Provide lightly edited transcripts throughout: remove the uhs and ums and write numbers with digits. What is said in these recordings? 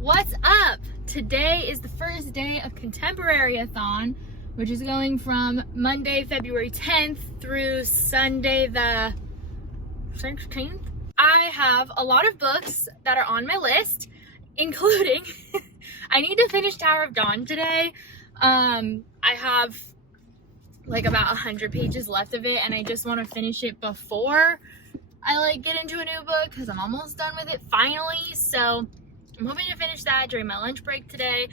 What's up? Today is the first day of Contemporaryathon, which is going from Monday, February 10th through Sunday the 16th. I have a lot of books that are on my list, including I need to finish Tower of Dawn today. I have like about 100 pages left of it, and I just want to finish it before I get into a new book because I'm almost done with it finally. So I'm hoping to finish that during my lunch break today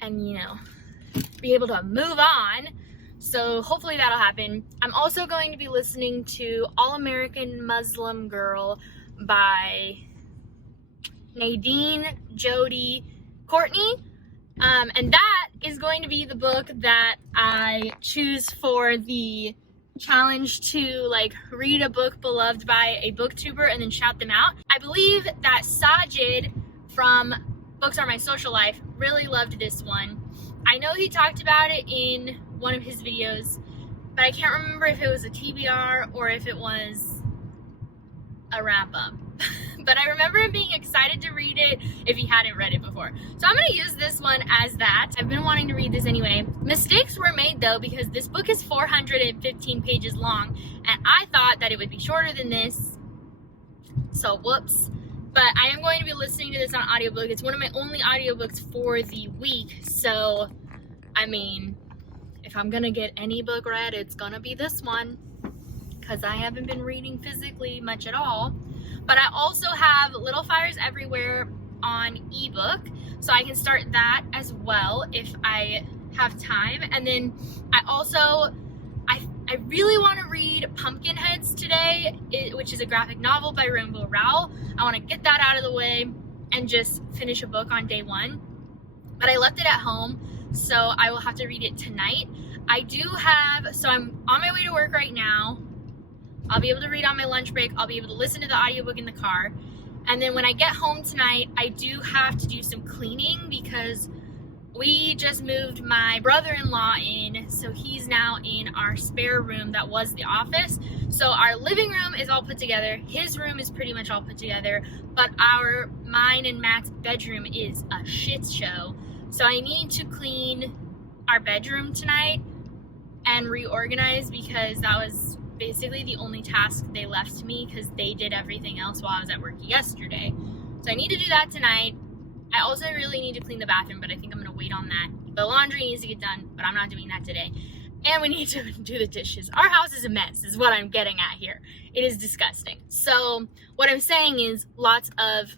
and, be able to move on. So hopefully that'll happen. I'm also going to be listening to All American Muslim Girl by Nadine Jody Courtney. And that is going to be the book that I choose for the challenge to read a book beloved by a booktuber and then shout them out. I believe that Sajid from Books Are My Social Life really loved this one. I know he talked about it in one of his videos, but I can't remember if it was a TBR or if it was a wrap-up. But I remember him being excited to read it if he hadn't read it before. So I'm going to use this one as that. I've been wanting to read this anyway. Mistakes were made though, because this book is 415 pages long, and I thought that it would be shorter than this. So whoops. But I am going to be listening to this on audiobook. It's one of my only audiobooks for the week. So, I mean, if I'm going to get any book read, it's going to be this one, because I haven't been reading physically much at all. But I also have Little Fires Everywhere on ebook, so I can start that as well if I have time. And then I really want to read Pumpkinheads today, which is a graphic novel by Rainbow Rowell. I want to get that out of the way and just finish a book on day one. But I left it at home, so I will have to read it tonight. So I'm on my way to work right now. I'll be able to read on my lunch break. I'll be able to listen to the audiobook in the car. And then when I get home tonight, I do have to do some cleaning because we just moved my brother-in-law in. So he's now in our spare room that was the office. So our living room is all put together. His room is pretty much all put together. But mine and Matt's bedroom is a shit show. So I need to clean our bedroom tonight and reorganize, because that was basically the only task they left me, because they did everything else while I was at work yesterday. So I need to do that tonight. I also really need to clean the bathroom, but I think I'm going to wait on that. The laundry needs to get done, but I'm not doing that today. And we need to do the dishes. Our house is a mess, is what I'm getting at here. It is disgusting. So what I'm saying is lots of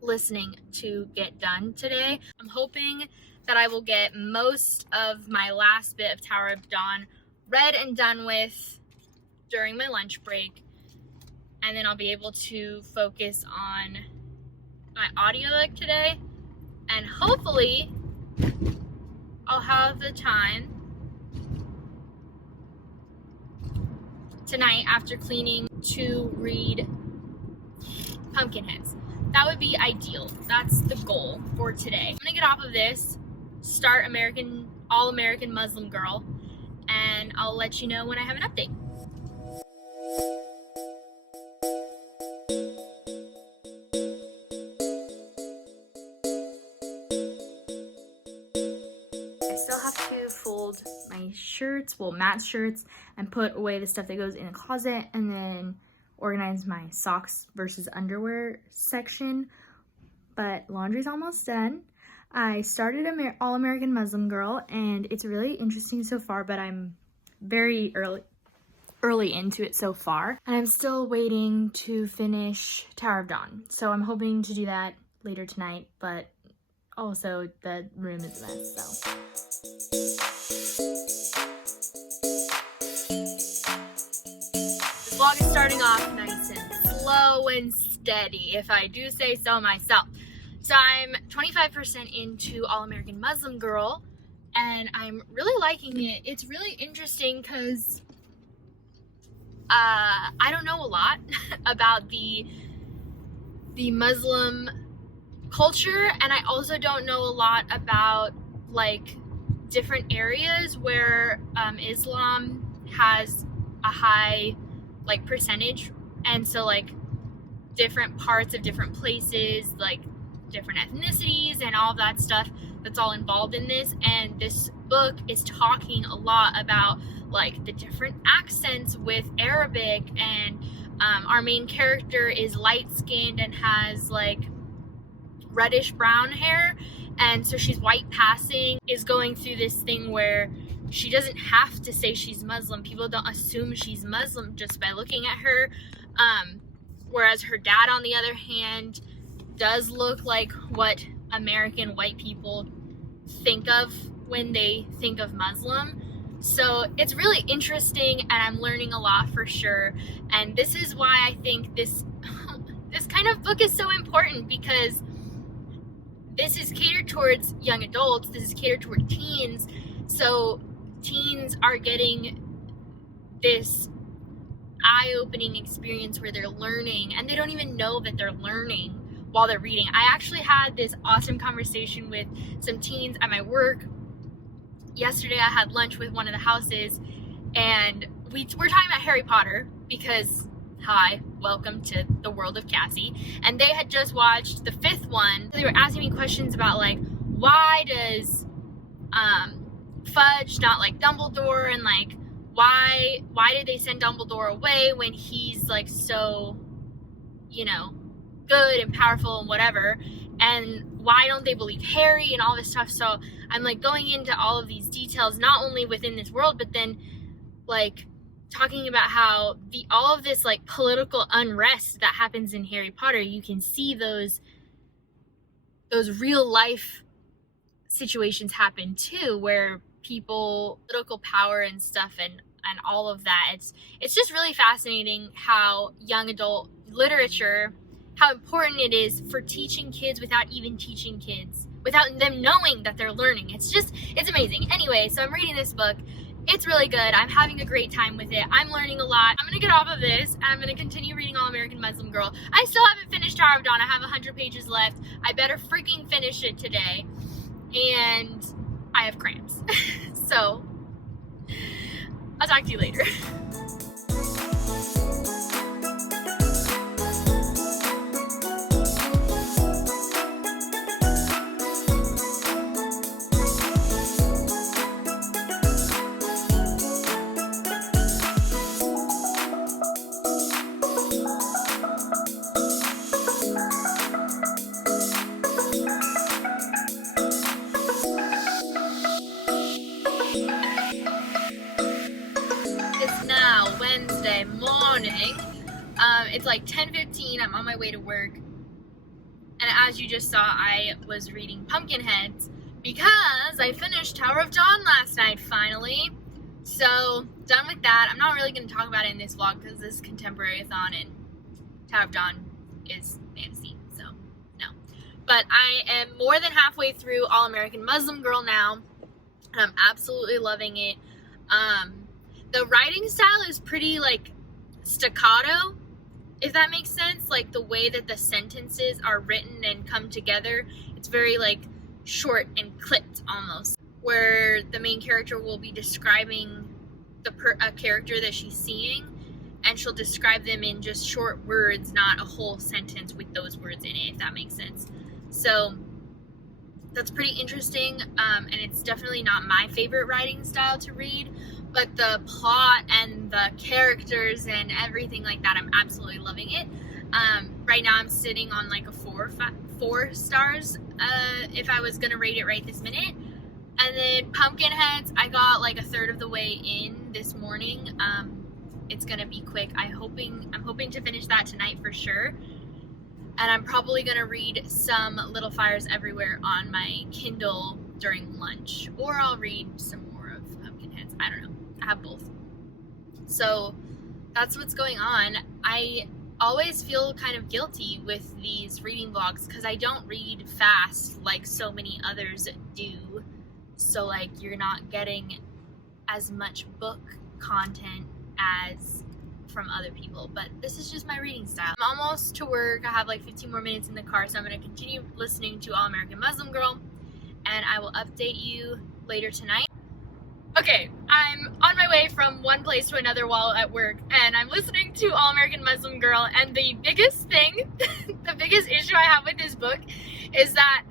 listening to get done today. I'm hoping that I will get most of my last bit of Tower of Dawn read and done with during my lunch break, and then I'll be able to focus on my audiobook today, and hopefully I'll have the time tonight after cleaning to read Pumpkinheads. That would be ideal. That's the goal for today. I'm gonna get off of this, start All American Muslim Girl, and I'll let you know when I have an update. I still have to fold my shirts, Matt's shirts, and put away the stuff that goes in a closet, and then organize my socks versus underwear section. But laundry's almost done. I started All American Muslim Girl, and it's really interesting so far, but I'm very early into it so far, and I'm still waiting to finish Tower of Dawn. So I'm hoping to do that later tonight, but also the room is a mess, so. This vlog is starting off nice and slow and steady, if I do say so myself. So I'm 25% into All American Muslim Girl, and I'm really liking it. It's really interesting because I don't know a lot about the Muslim culture, and I also don't know a lot about different areas where Islam has a high percentage, and so different parts of different places different ethnicities and all of that stuff that's all involved in this. And this book is talking a lot about like the different accents with Arabic, and our main character is light-skinned and has like reddish brown hair, and so she's white passing, is going through this thing where she doesn't have to say she's Muslim. People don't assume she's Muslim just by looking at her, whereas her dad, on the other hand, does look like what American white people think of when they think of Muslim. So it's really interesting, and I'm learning a lot for sure. And this is why I think this kind of book is so important, because this is catered towards young adults. This is catered toward teens. So teens are getting this eye-opening experience where they're learning, and they don't even know that they're learning while they're reading. I actually had this awesome conversation with some teens at my work. Yesterday I had lunch with one of the houses, and we're talking about Harry Potter because, hi, welcome to the world of Kassie. And they had just watched the 5th one. They were asking me questions about like, why does Fudge not like Dumbledore, and like why did they send Dumbledore away when he's like so, you know, good and powerful and whatever, and why don't they believe Harry and all this stuff. So I'm like going into all of these details, not only within this world, but then like talking about how all of this like political unrest that happens in Harry Potter, you can see those real life situations happen too, where political power and stuff and all of that. It's just really fascinating how young adult literature, how important it is for teaching kids without even teaching kids, without them knowing that they're learning. It's amazing. Anyway, so I'm reading this book. It's really good. I'm having a great time with it. I'm learning a lot. I'm going to get off of this, and I'm going to continue reading All American Muslim Girl. I still haven't finished Tower of Dawn. I have 100 pages left. I better freaking finish it today. And I have cramps. So, I'll talk to you later. Wednesday morning. It's like 10:15. I'm on my way to work, and as you just saw, I was reading Pumpkinheads because I finished Tower of Dawn last night finally. So done with that. I'm not really going to talk about it in this vlog because this is Contemporaryathon and Tower of Dawn is fantasy, so no. But I am more than halfway through All American Muslim Girl now, and I'm absolutely loving it. The writing style is pretty like staccato, if that makes sense. Like the way that the sentences are written and come together, it's very like short and clipped almost, where the main character will be describing a character that she's seeing, and she'll describe them in just short words, not a whole sentence with those words in it, if that makes sense. So that's pretty interesting, and it's definitely not my favorite writing style to read, but the plot and the characters and everything like that, I'm absolutely loving it. Right now I'm sitting on like a 4 stars if I was gonna rate it right this minute. And then Pumpkinheads, I got like a third of the way in this morning. It's gonna be quick. I'm hoping to finish that tonight for sure. And I'm probably gonna read some Little Fires Everywhere on my Kindle during lunch, or I'll read some more of Pumpkinheads. I don't know. I have both. So that's what's going on. I always feel kind of guilty with these reading vlogs because I don't read fast like so many others do. So like you're not getting as much book content as from other people, but this is just my reading style. I'm almost to work. I have like 15 more minutes in the car, so I'm going to continue listening to All American Muslim Girl, and I will update you later tonight. Okay, I'm on my way from one place to another while at work, and I'm listening to All American Muslim Girl, and the biggest thing, the biggest issue I have with this book is that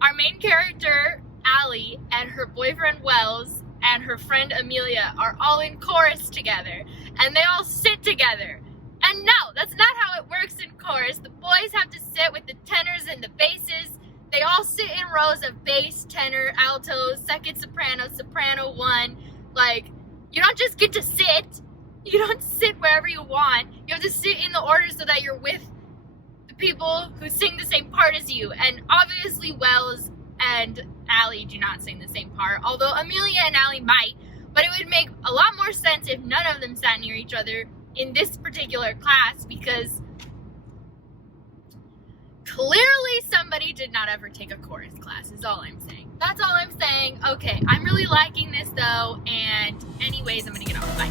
our main character, Allie, and her boyfriend, Wells, and her friend, Amelia, are all in chorus together. And they all sit together. And no, that's not how it works in chorus. The boys have to sit with the tenors and the basses. They all sit in rows of bass, tenor, alto, second soprano, soprano one. Like, you don't just get to sit. You don't sit wherever you want. You have to sit in the order so that you're with the people who sing the same part as you. And obviously Wells and Allie do not sing the same part, although Amelia and Allie might. But it would make a lot more sense if none of them sat near each other in this particular class, because clearly somebody did not ever take a chorus class, is all I'm saying. That's all I'm saying. Okay, I'm really liking this though, and anyways, I'm gonna get off. Bye.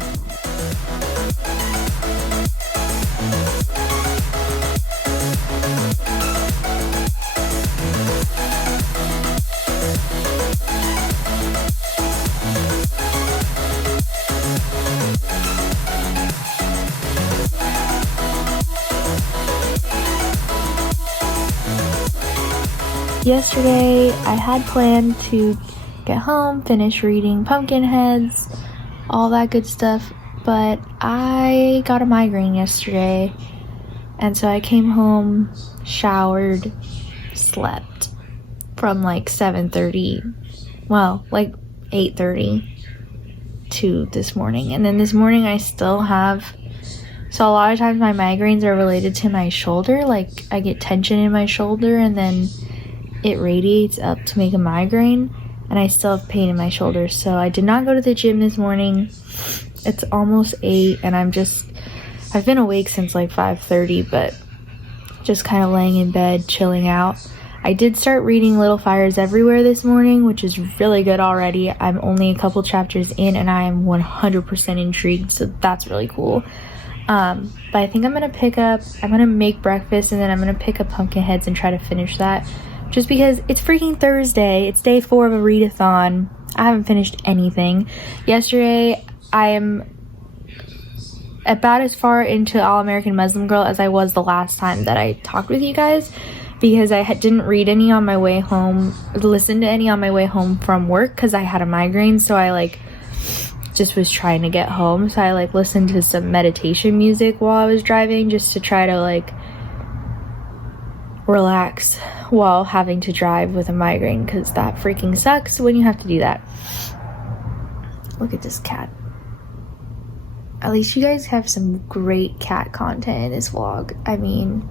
Yesterday, I had planned to get home, finish reading Pumpkinheads, all that good stuff, but I got a migraine yesterday, and so I came home, showered, slept from like 7:30, well, like 8:30 to this morning, and then this morning I still have, so a lot of times my migraines are related to my shoulder, like I get tension in my shoulder and then it radiates up to make a migraine, and I still have pain in my shoulders. So I did not go to the gym this morning. It's almost 8 and I've been awake since like 5:30, but just kind of laying in bed, chilling out. I did start reading Little Fires Everywhere this morning, which is really good already. I'm only a couple chapters in and I am 100% intrigued, so that's really cool. But I think I'm gonna make breakfast and then I'm gonna pick up Pumpkinheads and try to finish that. Just because it's freaking Thursday. It's day 4 of a readathon. I haven't finished anything. Yesterday, I am about as far into All-American Muslim Girl as I was the last time that I talked with you guys, because I didn't read any on my way home, listen to any on my way home from work because I had a migraine, so I just was trying to get home. So I listened to some meditation music while I was driving just to try to relax while having to drive with a migraine, because that freaking sucks when you have to do that. Look at this cat. At least you guys have some great cat content in this vlog. I mean,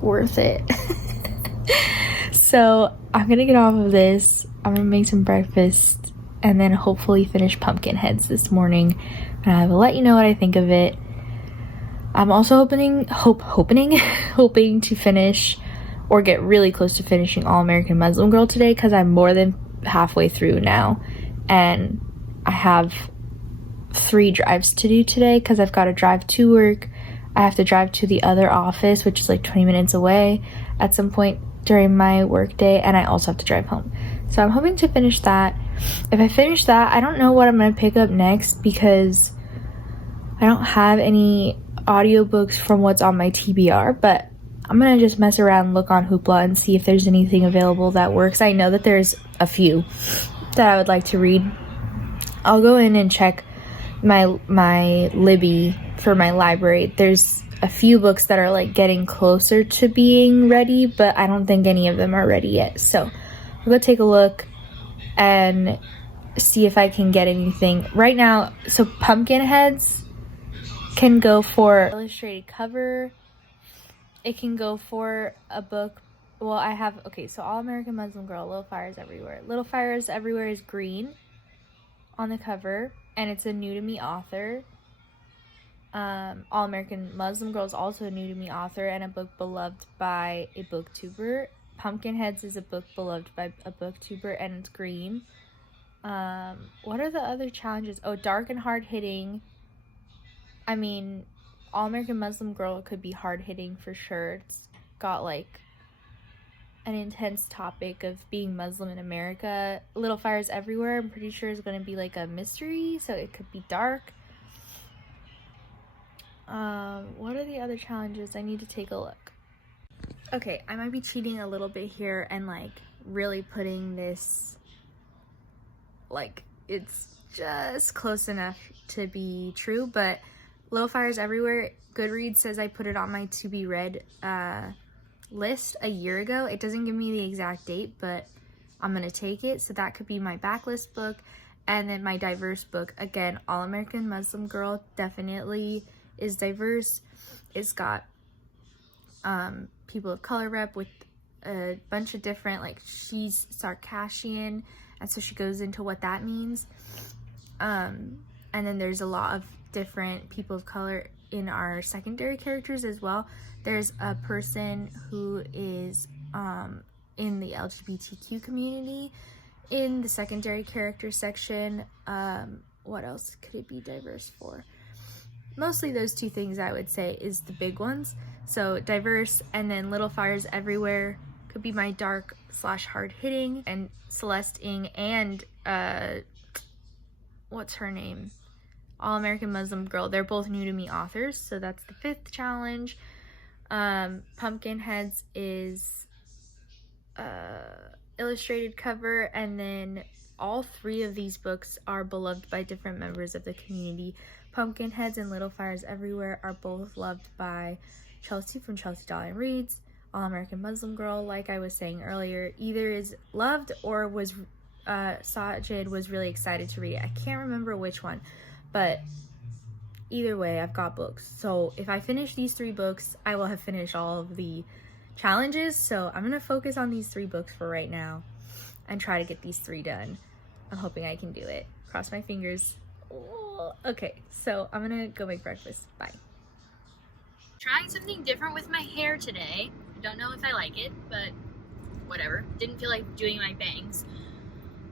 worth it. So I'm gonna get off of this. I'm gonna make some breakfast and then hopefully finish Pumpkinheads this morning, and I will let you know what I think of it. I'm also hoping to finish or get really close to finishing All-American Muslim Girl today, because I'm more than halfway through now, and I have 3 drives to do today, because I've got to drive to work, I have to drive to the other office, which is 20 minutes away at some point during my work day, and I also have to drive home. So I'm hoping to finish that. If I finish that, I don't know what I'm going to pick up next, because I don't have any audiobooks from what's on my TBR, but I'm gonna just mess around, look on Hoopla, and see if there's anything available that works. I know that there's a few that I would like to read. I'll go in and check my Libby for my library. There's a few books that are getting closer to being ready, but I don't think any of them are ready yet. So I'll go take a look and see if I can get anything right now. So Pumpkinheads can go for illustrated cover. It can go for a book. Well, I have, okay, so All-American Muslim Girl, Little Fires Everywhere. Little Fires Everywhere is green on the cover, and it's a new to me author. All-American Muslim Girl is also a new to me author and a book beloved by a booktuber. Pumpkinheads is a book beloved by a booktuber, and it's green. What are the other challenges? Oh, dark and hard-hitting. I mean, All-American Muslim Girl could be hard-hitting for sure. It's got an intense topic of being Muslim in America. Little Fires Everywhere, I'm pretty sure is going to be a mystery, so it could be dark. What are the other challenges? I need to take a look. Okay, I might be cheating a little bit here and like really putting this, like, it's just close enough to be true, but Little Fires Everywhere, Goodreads says I put it on my to be read list a year ago. It doesn't give me the exact date, but I'm gonna take it. So that could be my backlist book. And then my diverse book, again, All American Muslim Girl definitely is diverse. It's got people of color rep with a bunch of different, like, she's Circassian, and so she goes into what that means. And then there's a lot of different people of color in our secondary characters as well. There's a person who is in the LGBTQ community in the secondary character section. What else could it be diverse for? Mostly those two things, I would say, is the big ones. So diverse, and then Little Fires Everywhere could be my dark / hard hitting, and Celeste Ng and what's her name? All American Muslim Girl. They're both new to me authors, so that's the 5th challenge. Pumpkinheads is illustrated cover, and then all 3 of these books are beloved by different members of the community. Pumpkinheads and Little Fires Everywhere are both loved by Chelsea from Chelsea Darling Reads. All American Muslim Girl, like I was saying earlier, either is loved or was Sajid was really excited to read it. I can't remember which one, but either way, I've got books. So if I finish these 3 books, I will have finished all of the challenges. So I'm gonna focus on these 3 books for right now and try to get these 3 done. I'm hoping I can do it. Cross my fingers. Oh, okay, so I'm gonna go make breakfast. Bye. Trying something different with my hair today. I don't know if I like it, but whatever. Didn't feel like doing my bangs.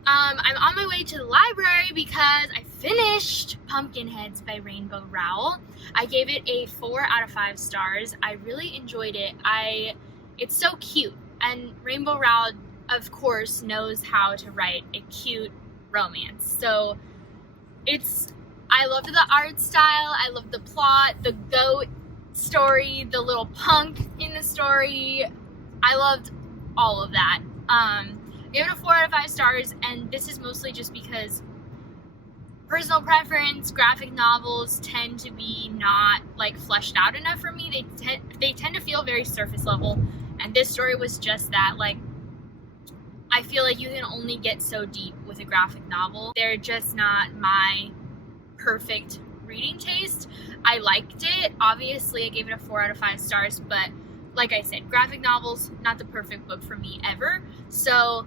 I'm on my way to the library because I finished Pumpkinheads by Rainbow Rowell. I gave it a 4 out of 5 stars. I really enjoyed it. It's so cute, and Rainbow Rowell, of course, knows how to write a cute romance. So I loved the art style, I loved the plot, the goat story, the little punk in the story. I loved all of that. Gave it a 4 out of 5 stars, and this is mostly just because personal preference, graphic novels tend to be not like fleshed out enough for me. They tend to feel very surface level, and this story was just that. Like, I feel like you can only get so deep with a graphic novel. They're just not my perfect reading taste. I liked it. Obviously, I gave it a 4 out of 5 stars, but like I said, graphic novels, not the perfect book for me ever. So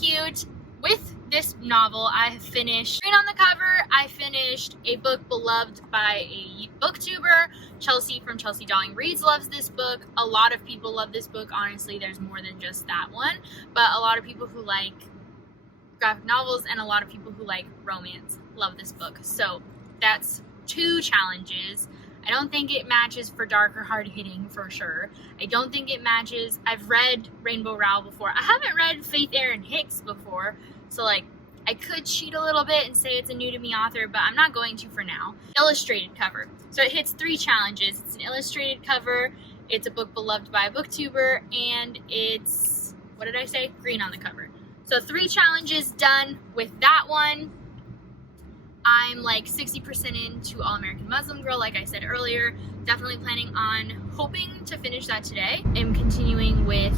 cute. With this novel, I have finished Green on the Cover. I finished a book beloved by a booktuber. Chelsea from Chelsea Darling Reads loves this book. A lot of people love this book. Honestly, there's more than just that one. But a lot of people who like graphic novels and a lot of people who like romance love this book. So that's 2 challenges. I don't think it matches for dark or hard hitting for sure. I don't think it matches. I've read Rainbow Rowell before. I haven't read Faith Erin Hicks before, so like I could cheat a little bit and say it's a new to me author, but I'm not going to for now. Illustrated cover. So it hits 3 challenges. It's an illustrated cover, it's a book beloved by a booktuber, and it's, what did I say? Green on the cover. So 3 challenges done with that one. I'm like 60% into All American Muslim Girl, like I said earlier. Definitely planning on hoping to finish that today. I'm continuing with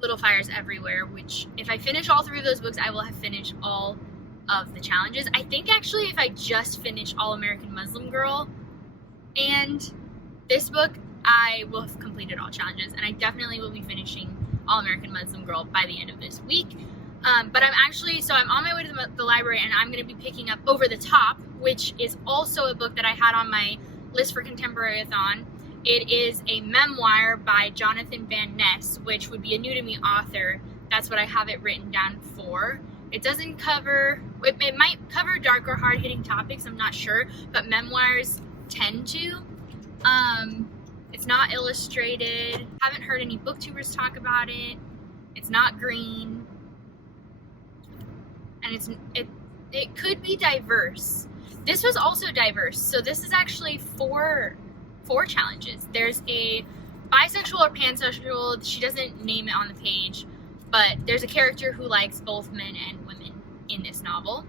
Little Fires Everywhere, which if I finish all 3 of those books, I will have finished all of the challenges. I think actually if I just finish All American Muslim Girl and this book, I will have completed all challenges, and I definitely will be finishing All American Muslim Girl by the end of this week. But I'm on my way to the library, and I'm going to be picking up Over the Top, which is also a book that I had on my list for Contemporaryathon. It is a memoir by Jonathan Van Ness, which would be a new to me author. That's what I have it written down for. It doesn't cover, it might cover dark or hard hitting topics, I'm not sure, but memoirs tend to. It's not illustrated. Haven't heard any booktubers talk about it. It's not green. And it could be diverse. This was also diverse. So this is actually four challenges. There's a bisexual or pansexual. She doesn't name it on the page, but there's a character who likes both men and women in this novel.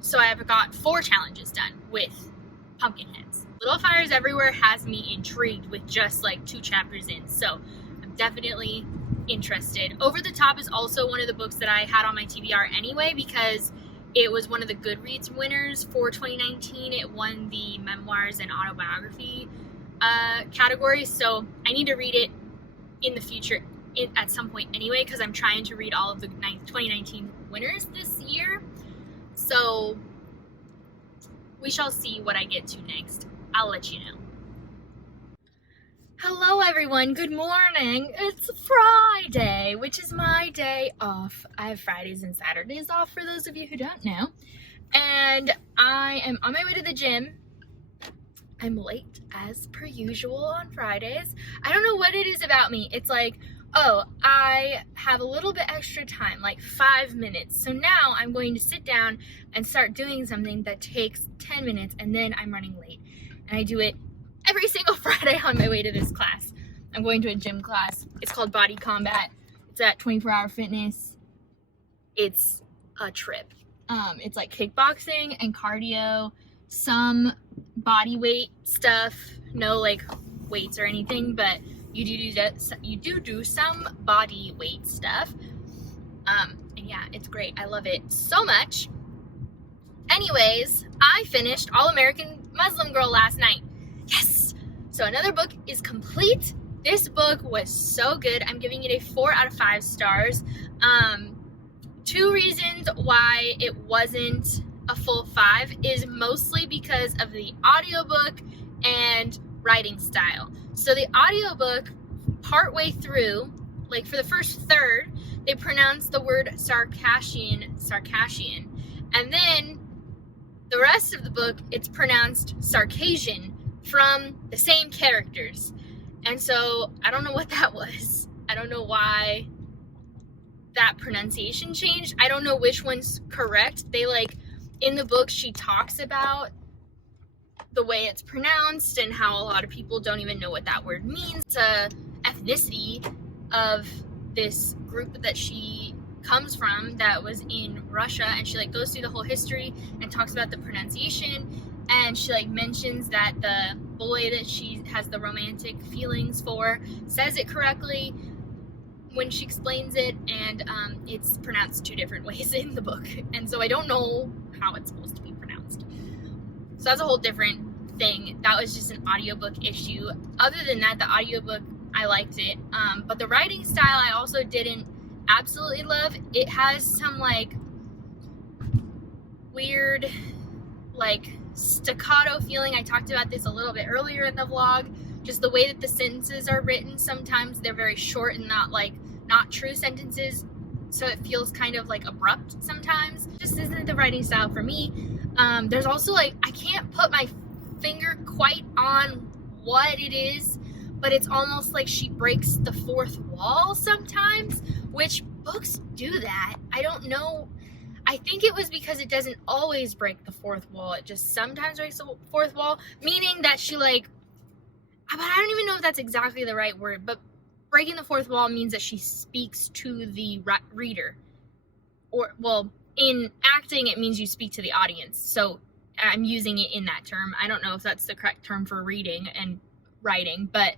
So I've got 4 challenges done with Pumpkinheads. Little Fires Everywhere has me intrigued with just like 2 chapters in, so I'm definitely interested. Over the Top is also one of the books that I had on my TBR anyway, because it was one of the Goodreads winners for 2019. It won the memoirs and autobiography category, so I need to read it in the future at some point anyway, because I'm trying to read all of the 2019 winners this year. So we shall see what I get to next. I'll let you know. Hello everyone, good morning. It's Friday, which is my day off. I have Fridays and Saturdays off for those of you who don't know. And I am on my way to the gym. I'm late as per usual on Fridays. I don't know what it is about me. It's like, oh, I have a little bit extra time, like 5 minutes. So now I'm going to sit down and start doing something that takes 10 minutes, and then I'm running late. And I do it every single Friday on my way to this class. I'm going to a gym class. It's called Body Combat. It's at 24 Hour Fitness. It's a trip. It's like kickboxing and cardio, some body weight stuff, no like weights or anything, but you do some body weight stuff. And yeah, it's great. I love it so much. Anyways, I finished All American Muslim Girl last night. Yes! So another book is complete. This book was so good. I'm giving it a 4 out of 5 stars. 2 reasons why it wasn't a full 5 is mostly because of the audiobook and writing style. So the audiobook, partway through, like for the first third, they pronounce the word Sarkashian, and then the rest of the book, it's pronounced Sarkasian from the same characters. And so I don't know what that was. I don't know why that pronunciation changed. I don't know which one's correct. They like, in the book, she talks about the way it's pronounced and how a lot of people don't even know what that word means. It's a ethnicity of this group that she comes from that was in Russia, and she like goes through the whole history and talks about the pronunciation, and she like mentions that the boy that she has the romantic feelings for says it correctly when she explains it, and it's pronounced 2 different ways in the book, and so I don't know how it's supposed to be pronounced. So that's a whole different thing. That was just an audiobook issue. Other than that, the audiobook, I liked it. But the writing style I also didn't absolutely love. It has some like weird like staccato feeling. I talked about this a little bit earlier in the vlog. Just the way that the sentences are written, sometimes they're very short and not true sentences, so it feels kind of like abrupt sometimes. Just isn't the writing style for me. There's also like, I can't put my finger quite on what it is, but it's almost like she breaks the 4th wall sometimes, which books do that. I don't know. I think it was because it doesn't always break the 4th wall. It just sometimes breaks the 4th wall, meaning that she like, but I don't even know if that's exactly the right word, but breaking the 4th wall means that she speaks to the reader. Or, well, in acting, it means you speak to the audience. So I'm using it in that term. I don't know if that's the correct term for reading and writing, but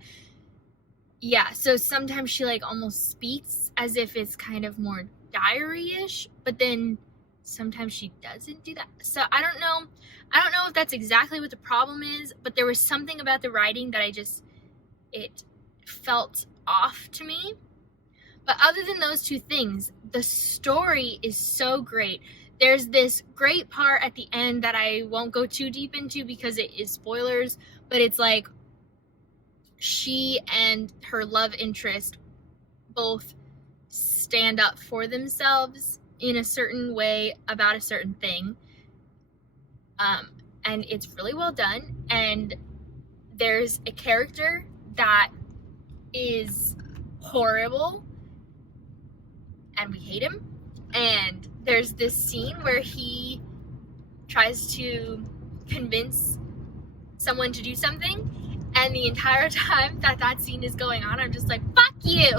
yeah, so sometimes she like almost speaks as if it's kind of more diary-ish, but then sometimes she doesn't do that. So I don't know if that's exactly what the problem is, but there was something about the writing that it felt off to me. But other than those 2 things, the story is so great. There's this great part at the end that I won't go too deep into because it is spoilers, but it's like she and her love interest both stand up for themselves in a certain way about a certain thing. And it's really well done. And there's a character that is horrible and we hate him. And there's this scene where he tries to convince someone to do something, And the entire time that scene is going on, I'm just like, fuck you.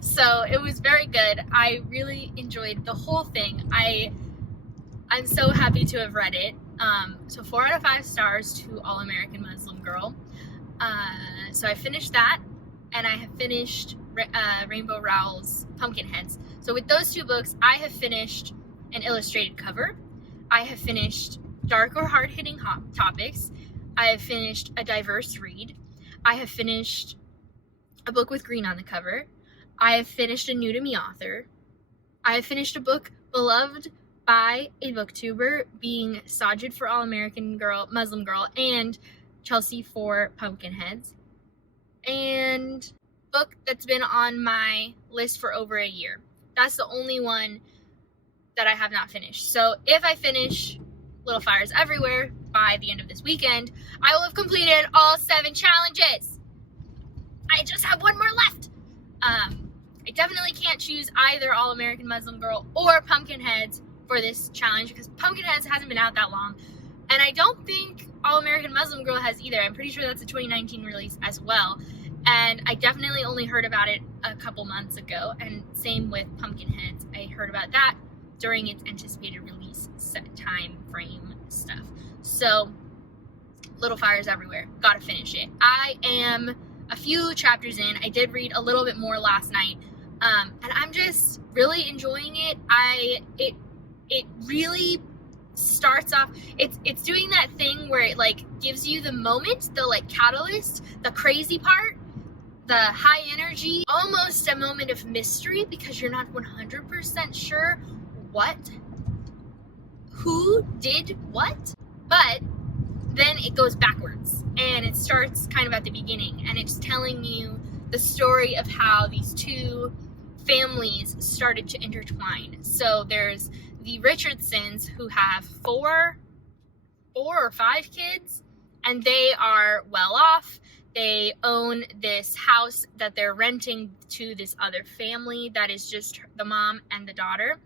So it was very good. I really enjoyed the whole thing. I'm so happy to have read it. So 4 out of 5 stars to All American Muslim Girl. So I finished that, and I have finished Rainbow Rowell's Pumpkinheads. So with those 2 books, I have finished an illustrated cover. I have finished dark or hard-hitting topics. I have finished a diverse read. I have finished a book with green on the cover. I have finished a new to me author. I have finished a book beloved by a booktuber, being Sajid for All American Girl, Muslim Girl, and Chelsea for Pumpkinheads. And book that's been on my list for over a year. That's the only one that I have not finished. So if I finish Little Fires Everywhere by the end of this weekend, I will have completed all 7 challenges. I just have 1 more left. I definitely can't choose either All American Muslim Girl or Pumpkinheads for this challenge, because Pumpkinheads hasn't been out that long. And I don't think All American Muslim Girl has either. I'm pretty sure that's a 2019 release as well. And I definitely only heard about it a couple months ago. And same with Pumpkinheads. I heard about that during its anticipated release set time frame stuff. So, Little Fires Everywhere. Gotta finish it. I am a few chapters in. I did read a little bit more last night. And I'm just really enjoying it. It really starts off, it's doing that thing where it like gives you the moment, the like catalyst, the crazy part, the high energy, almost a moment of mystery because you're not 100% sure who did what, but then it goes backwards and it starts kind of at the beginning, and it's telling you the story of how these 2 families started to intertwine. So there's the Richardsons, who have 4 or 5 kids, and they are well off. They own this house that they're renting to this other family that is just the mom and the daughter.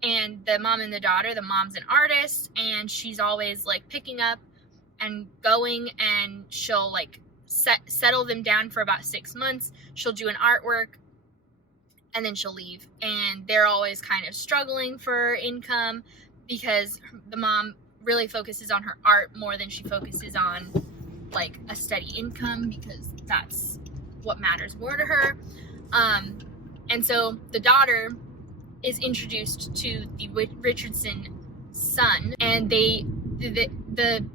And the mom and the daughter, the mom's an artist, and she's always like picking up and going, and she'll like settle them down for about 6 months. She'll do an artwork, and then she'll leave. And they're always kind of struggling for income because the mom really focuses on her art more than she focuses on like a steady income, because that's what matters more to her. And so the daughter is introduced to the Richardson son, and the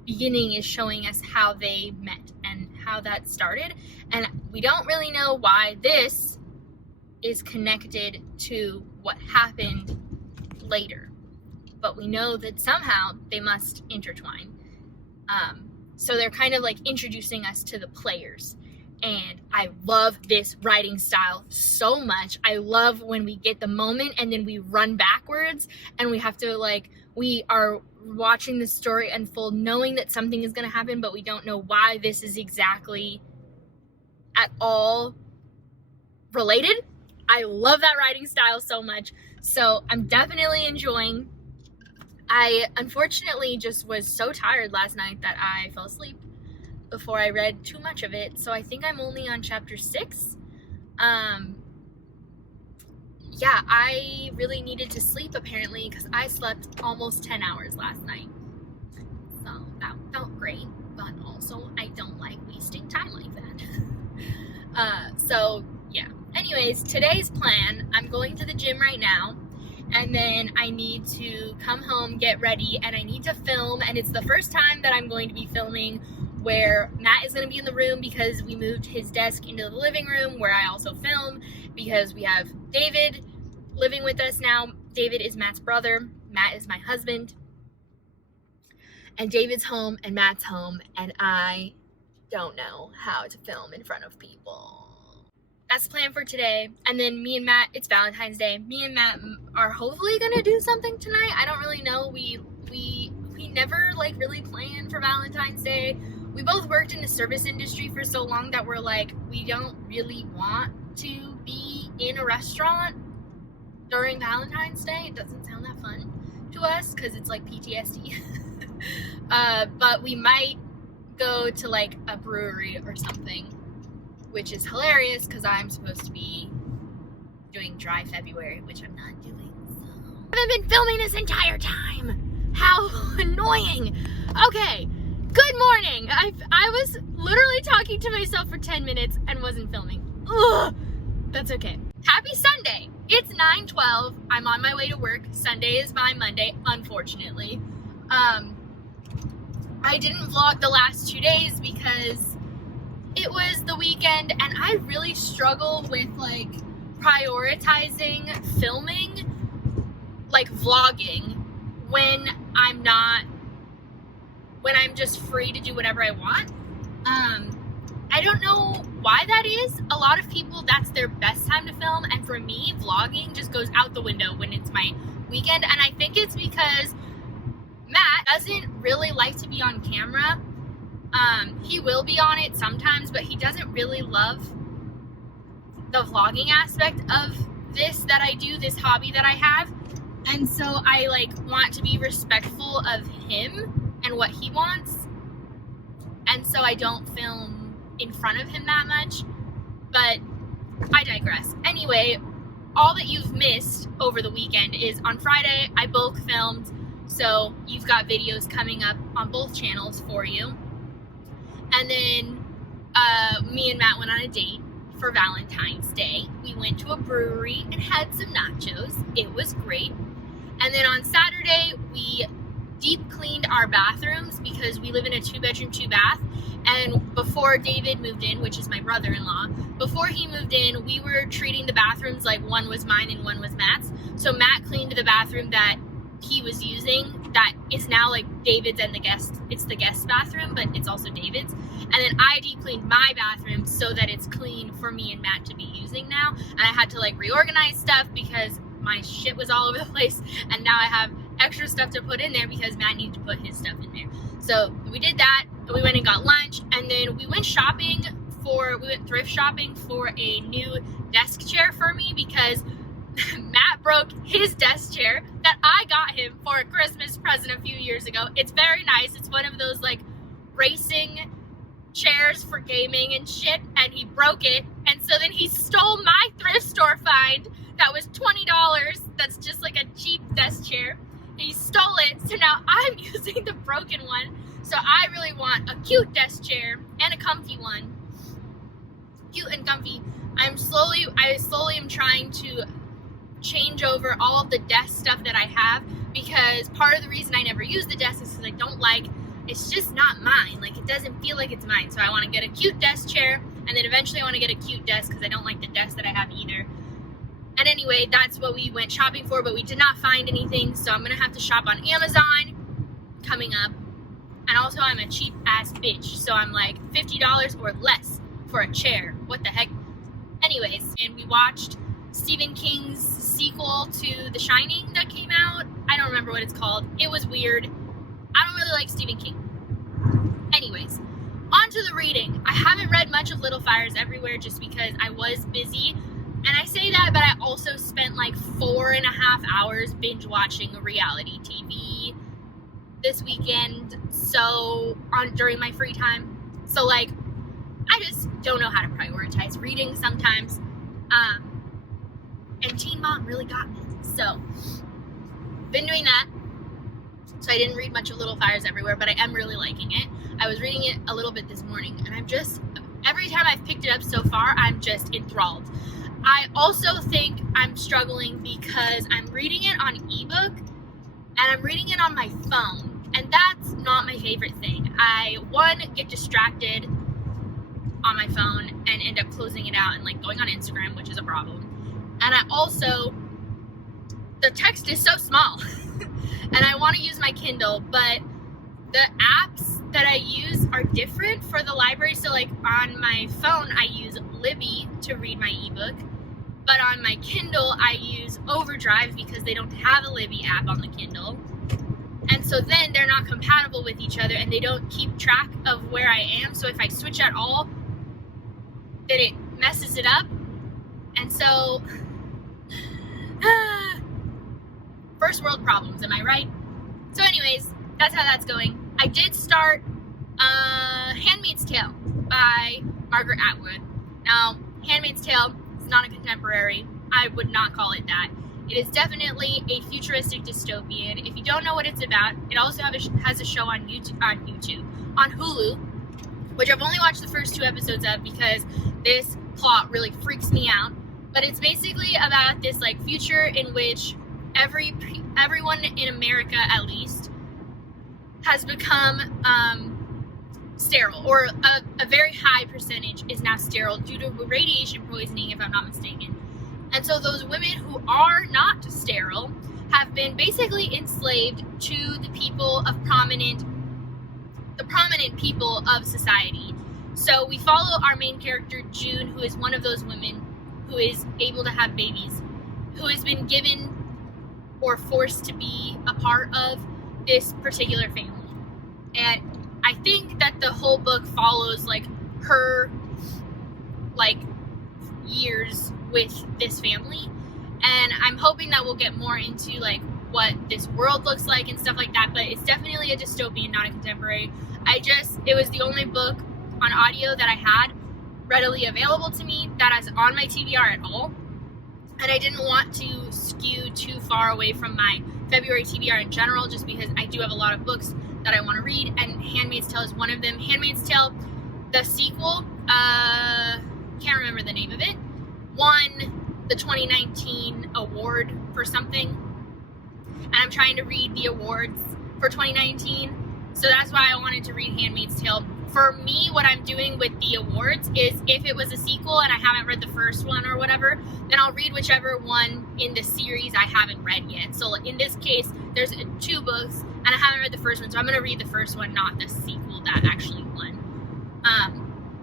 beginning is showing us how they met and how that started. And we don't really know why this is connected to what happened later, but we know that somehow they must intertwine. So they're kind of like introducing us to the players, and I love this writing style so much. I love when we get the moment and then we run backwards, and we have to like, we are watching the story unfold knowing that something is going to happen, but we don't know why this is exactly at all related. I love that writing style so much. So I'm definitely enjoying. I unfortunately just was so tired last night that I fell asleep before I read too much of it. So I think I'm only on chapter 6. Yeah, I really needed to sleep apparently, because I slept almost 10 hours last night. So that felt great, but also I don't like wasting time like that. So yeah. Anyways, today's plan, I'm going to the gym right now, and then I need to come home, get ready, and I need to film. And it's the first time that I'm going to be filming where Matt is going to be in the room, because we moved his desk into the living room where I also film, because we have David living with us now. David is Matt's brother. Matt is my husband. And David's home and Matt's home, and I don't know how to film in front of people. That's the plan for today. And then me and Matt, it's Valentine's Day. Me and Matt are hopefully gonna do something tonight. I don't really know. We never like really planned for Valentine's Day. We both worked in the service industry for so long that we're like, we don't really want to be in a restaurant during Valentine's Day. It doesn't sound that fun to us because it's like PTSD. But we might go to like a brewery or something, which is hilarious because I'm supposed to be doing dry February, which I'm not doing. So I haven't been filming this entire time. How annoying. Okay, good morning. I was literally talking to myself for 10 minutes and wasn't filming. Ugh, that's okay. Happy Sunday. It's 9:12. I'm on my way to work. Sunday is my Monday, unfortunately. I didn't vlog the last 2 days because it was the weekend and I really struggle with like prioritizing filming, like vlogging, when I'm just free to do whatever I want. I don't know why that is. A lot of people, that's their best time to film, and for me, vlogging just goes out the window when it's my weekend, and I think it's because Matt doesn't really like to be on camera. He will be on it sometimes, but he doesn't really love the vlogging aspect of this that I do, this hobby that I have. And so I like want to be respectful of him and what he wants. And so I don't film in front of him that much, but I digress. Anyway, all that you've missed over the weekend is on Friday, I bulk filmed. So you've got videos coming up on both channels for you. And then me and Matt went on a date for Valentine's Day. We went to a brewery and had some nachos. It was great. And then on Saturday, we deep cleaned our bathrooms because we live in a 2-bedroom, 2-bath. And before David moved in, which is my brother-in-law, before he moved in, we were treating the bathrooms like one was mine and one was Matt's. So Matt cleaned the bathroom that he was using that is now like David's and it's the guest bathroom, but it's also David's. And then I deep cleaned my bathroom so that it's clean for me and Matt to be using now. And I had to like reorganize stuff because my shit was all over the place, and now I have extra stuff to put in there because Matt needed to put his stuff in there. So we did that, we went and got lunch, and then we went thrift shopping for a new desk chair for me because Matt broke his desk chair that I got him for a Christmas present a few years ago. It's very nice. It's one of those like racing chairs for gaming and shit, and he broke it, and so then he stole my thrift store find that was $20. That's just like a cheap desk chair. He stole it, so now I'm using the broken one. So I really want a cute desk chair and a comfy one. Cute and comfy. I slowly am trying to change over all of the desk stuff that I have, because part of the reason I never use the desk is because it's just not mine. Like, it doesn't feel like it's mine. So I want to get a cute desk chair, and then eventually I want to get a cute desk because I don't like the desk that I have either. And anyway, that's what we went shopping for, but we did not find anything, so I'm going to have to shop on Amazon coming up. And also, I'm a cheap ass bitch, so I'm like $50 or less for a chair. What the heck? Anyways, and we watched Stephen King's sequel to The Shining that came out. I don't remember what it's called. It was weird. I don't really like Stephen King. Anyways, on to the reading. I haven't read much of Little Fires Everywhere just because I was busy. And I say that, but I also spent like 4.5 hours binge watching reality TV this weekend. So during my free time. So like, I just don't know how to prioritize reading sometimes. And Teen Mom really got me. So, been doing that. So I didn't read much of Little Fires Everywhere, but I am really liking it. I was reading it a little bit this morning, and every time I've picked it up so far, I'm just enthralled. I also think I'm struggling because I'm reading it on ebook, and I'm reading it on my phone, and that's not my favorite thing. I, get distracted on my phone and end up closing it out and like going on Instagram, which is a problem. And I also, the text is so small and I want to use my Kindle, but the apps that I use are different for the library. So like on my phone, I use Libby to read my ebook, but on my Kindle, I use Overdrive because they don't have a Libby app on the Kindle. And so then they're not compatible with each other and they don't keep track of where I am. So if I switch at all, then it messes it up. And so, first world problems, am I right? So anyways, that's how that's going. I did start Handmaid's Tale by Margaret Atwood. Now, Handmaid's Tale is not a contemporary. I would not call it that. It is definitely a futuristic dystopian. If you don't know what it's about, it also has a show on on Hulu, which I've only watched the first 2 episodes of because this plot really freaks me out. But it's basically about this like future in which everyone in America, at least, has become sterile, or a very high percentage is now sterile due to radiation poisoning, if I'm not mistaken. And so those women who are not sterile have been basically enslaved to the people of prominent people of society. So we follow our main character, June, who is one of those women who is able to have babies, who has been given or forced to be a part of this particular family. And I think that the whole book follows like her like years with this family, and I'm hoping that we'll get more into like what this world looks like and stuff like that. But it's definitely a dystopian, not a contemporary. It was the only book on audio that I had readily available to me that is on my TBR at all, and I didn't want to skew too far away from my February TBR in general, just because I do have a lot of books that I want to read, and Handmaid's Tale is one of them. Handmaid's Tale, the sequel, can't remember the name of it, won the 2019 award for something, and I'm trying to read the awards for 2019, so that's why I wanted to read Handmaid's Tale. For me, what I'm doing with the awards is if it was a sequel and I haven't read the first one or whatever, then I'll read whichever one in the series I haven't read yet. So in this case, there's 2 books and I haven't read the first one, so I'm going to read the first one, not the sequel that actually won.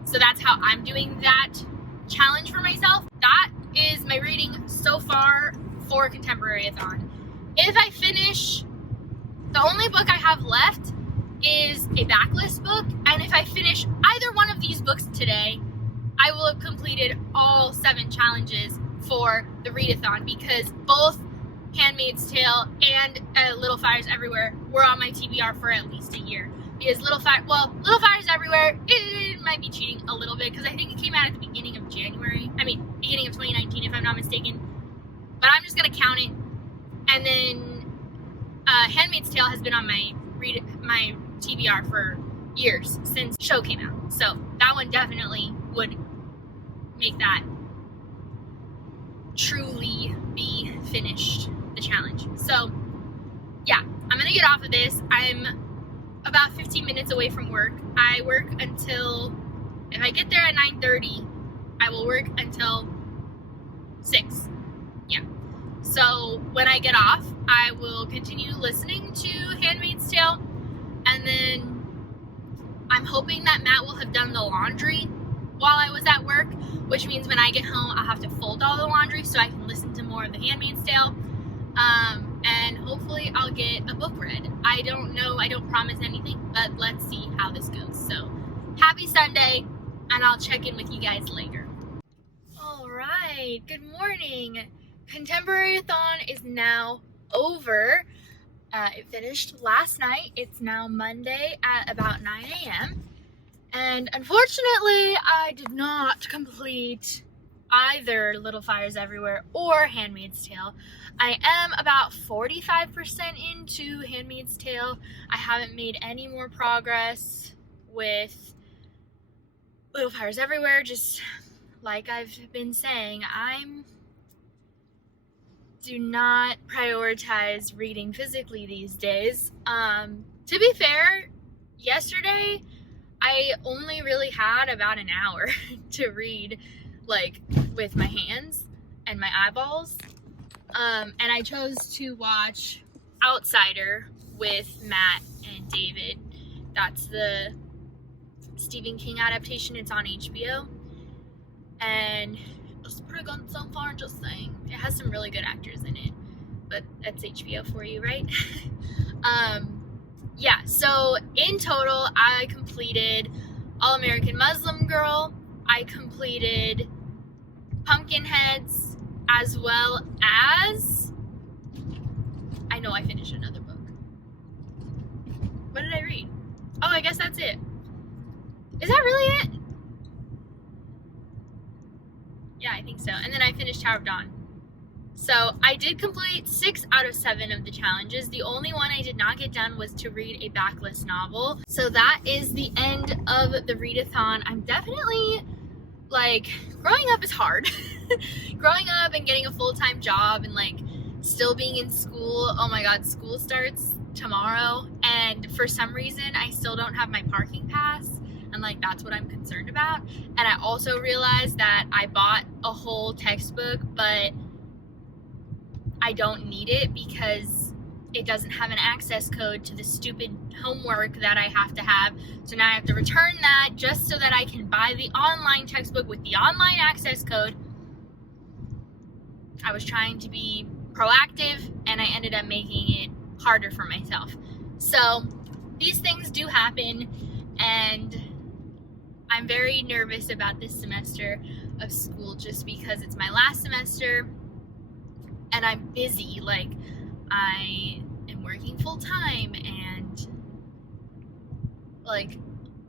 So that's how I'm doing that challenge for myself. That is my reading so far for Contemporaryathon. If I finish, the only book I have left is a backlist book, and if I finish either one of these books today, I will have completed all 7 challenges for the readathon, because both Handmaid's Tale and Little Fires Everywhere were on my TBR for at least a year. Because Little Fires Everywhere, it might be cheating a little bit, because I think it came out at the beginning of beginning of 2019 if I'm not mistaken, but I'm just going to count it. And then Handmaid's Tale has been on my TBR for years, since the show came out, so that one definitely would make that truly be finished, the challenge. So yeah, I'm gonna get off of this. I'm about 15 minutes away from work. I work until, if I get there at 9:30, I will work until 6. Yeah, so when I get off, I will continue listening to Handmaid's Tale, and then I'm hoping that Matt will have done the laundry while I was at work, which means when I get home, I'll have to fold all the laundry so I can listen to more of the Handmaid's Tale, and hopefully I'll get a book read. I don't know, I don't promise anything, but let's see how this goes. So happy Sunday, and I'll check in with you guys later. All right, good morning. Contemporaryathon is now over. It finished last night. It's now Monday at about 9 a.m. And unfortunately, I did not complete either Little Fires Everywhere or Handmaid's Tale. I am about 45% into Handmaid's Tale. I haven't made any more progress with Little Fires Everywhere. Just like I've been saying, do not prioritize reading physically these days. To be fair, yesterday I only really had about an hour to read, like, with my hands and my eyeballs. And I chose to watch Outsider with Matt and David. That's the Stephen King adaptation. It's on HBO. And it's pretty good so far, just saying. It has some really good actors in it, but that's HBO for you, right? Yeah, so in total, I completed All American Muslim Girl, I completed Pumpkinheads, as well as, I know I finished another book. What did I read? Oh, I guess that's it. Is that really it? Yeah, I think so. And then I finished Tower of Dawn. So I did complete 6 out of 7 of the challenges. The only one I did not get done was to read a backlist novel. So that is the end of the readathon. I'm definitely, like, growing up is hard. Growing up and getting a full-time job and, like, still being in school. Oh my god, school starts tomorrow. And for some reason, I still don't have my parking pass. And, like, that's what I'm concerned about. And I also realized that I bought a whole textbook, but I don't need it because it doesn't have an access code to the stupid homework that I have to have. So now I have to return that just so that I can buy the online textbook with the online access code. I was trying to be proactive and I ended up making it harder for myself. So these things do happen, and I'm very nervous about this semester of school just because it's my last semester. And I'm busy, like, I am working full time, and, like,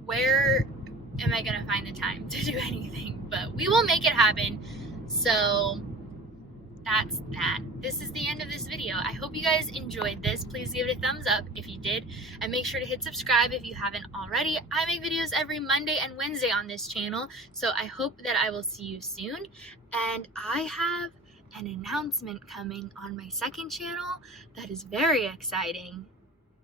where am I gonna find the time to do anything? But we will make it happen. So that's that. This is the end of this video. I hope you guys enjoyed this. Please give it a thumbs up if you did, and make sure to hit subscribe if you haven't already. I make videos every Monday and Wednesday on this channel, so I hope that I will see you soon. And I have an announcement coming on my second channel that is very exciting,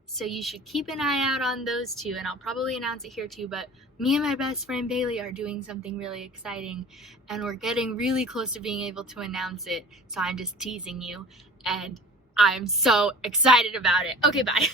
so you should keep an eye out on those two, and I'll probably announce it here too. But me and my best friend Bailey are doing something really exciting, and we're getting really close to being able to announce it, so I'm just teasing you, and I'm so excited about it. Okay, bye.